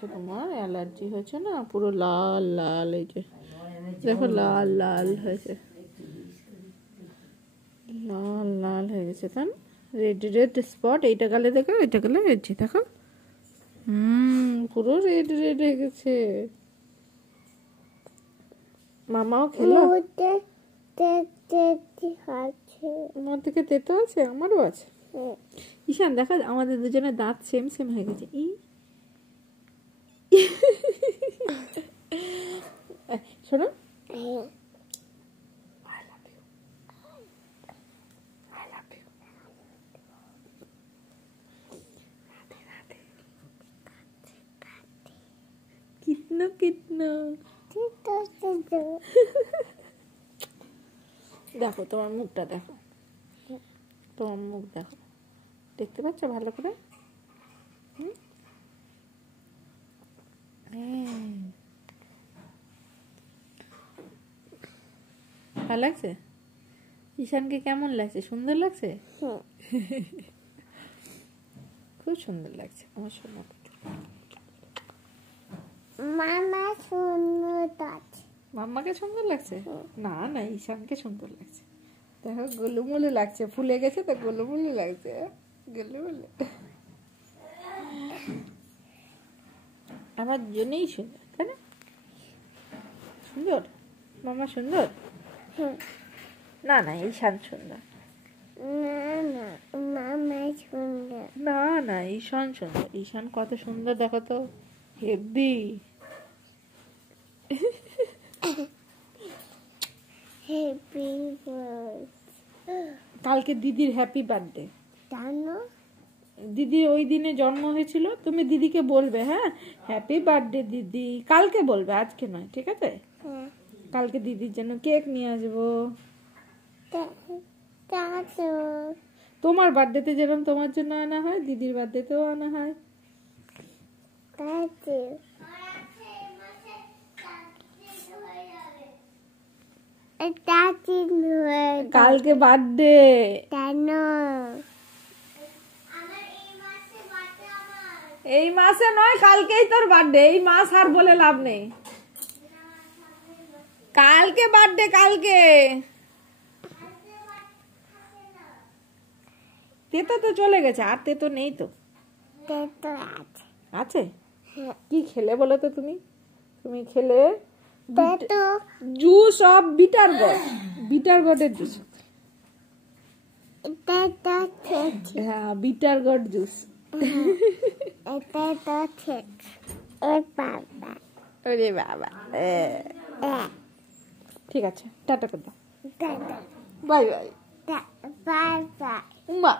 তোমার অ্যালার্জি হয়েছে না, পুরো লাল লাল, এই যে দেখো লাল লাল হয়েছে, লাল লাল হয়ে গেছে, তাই না? রেড রেড স্পট, এইটা গালে দেখো, এইটা গালে হয়েছে দেখো, পুরো রেড রেড হয়ে গেছে। মামাও খেলো? আমার থেকে তেতো আছে, আমারও আছে। ঈশান দেখা, আমাদের দুজনের দাঁত সেম সেম হয়ে গেছে। শোনো, কিতনো কিতনো। দেখো তোমার মুখটা দেখো, তোমার মুখ দেখো, দেখতে পাচ্ছ ভালো করে? ভালো লাগছে? ঈশানকে কেমন লাগছে? সুন্দর লাগছে? খুব সুন্দর লাগছে আমার সোনা। মামা সুন্দর লাগছে। মাম্মাকে সুন্দর লাগছে? না না, ঈশানকে সুন্দর লাগছে। দেখো গোলুমুলু লাগছে, ফুলে গেছে তো গোলুমুলু লাগছে, গোলুমুলু। আমার জন্যই সুন্দর, তাই না? সুন্দর মামা, সুন্দর। না না, ঈশান সুন্দর। মামা সুন্দর। না না, ঈশান সুন্দর। ঈশান কত সুন্দর দেখো তো, হেব্বি। Happy birthday. কালকে দিদির হ্যাপি বার্থডে, জানো? দিদির ওই দিনে জন্ম হয়েছিল। তুমি দিদিকে বলবে, হ্যাঁ, হ্যাপি বার্থডে দিদি, কালকে বলবে, আজকে নয়, ঠিক আছে? কালকে দিদির জন্য কেক নিয়ে আসবো। তোমার বার্থডেতে যেরকম তোমার জন্য আনা হয়, দিদির বার্থডেতেও আনা হয়। কালকে বার্থডে। এই মাসে নয়, কালকেই তোর বার্থডে। এই মাস আর বলে লাভ নেই, কালকে বার্থডে, কালকে। তেতো তো চলে গেছে, আর তেতো নেই তো। আছে? কি খেলে বলো তো তুমি? তুমি খেলে juice of bitter gourd, bitter গডের জুস। হ্যাঁ, বিটার গড জুস। ওরে বাবা, ঠিক আছে, টাটা করে দাও, বাই বাই, বাই বাই। উম্মা।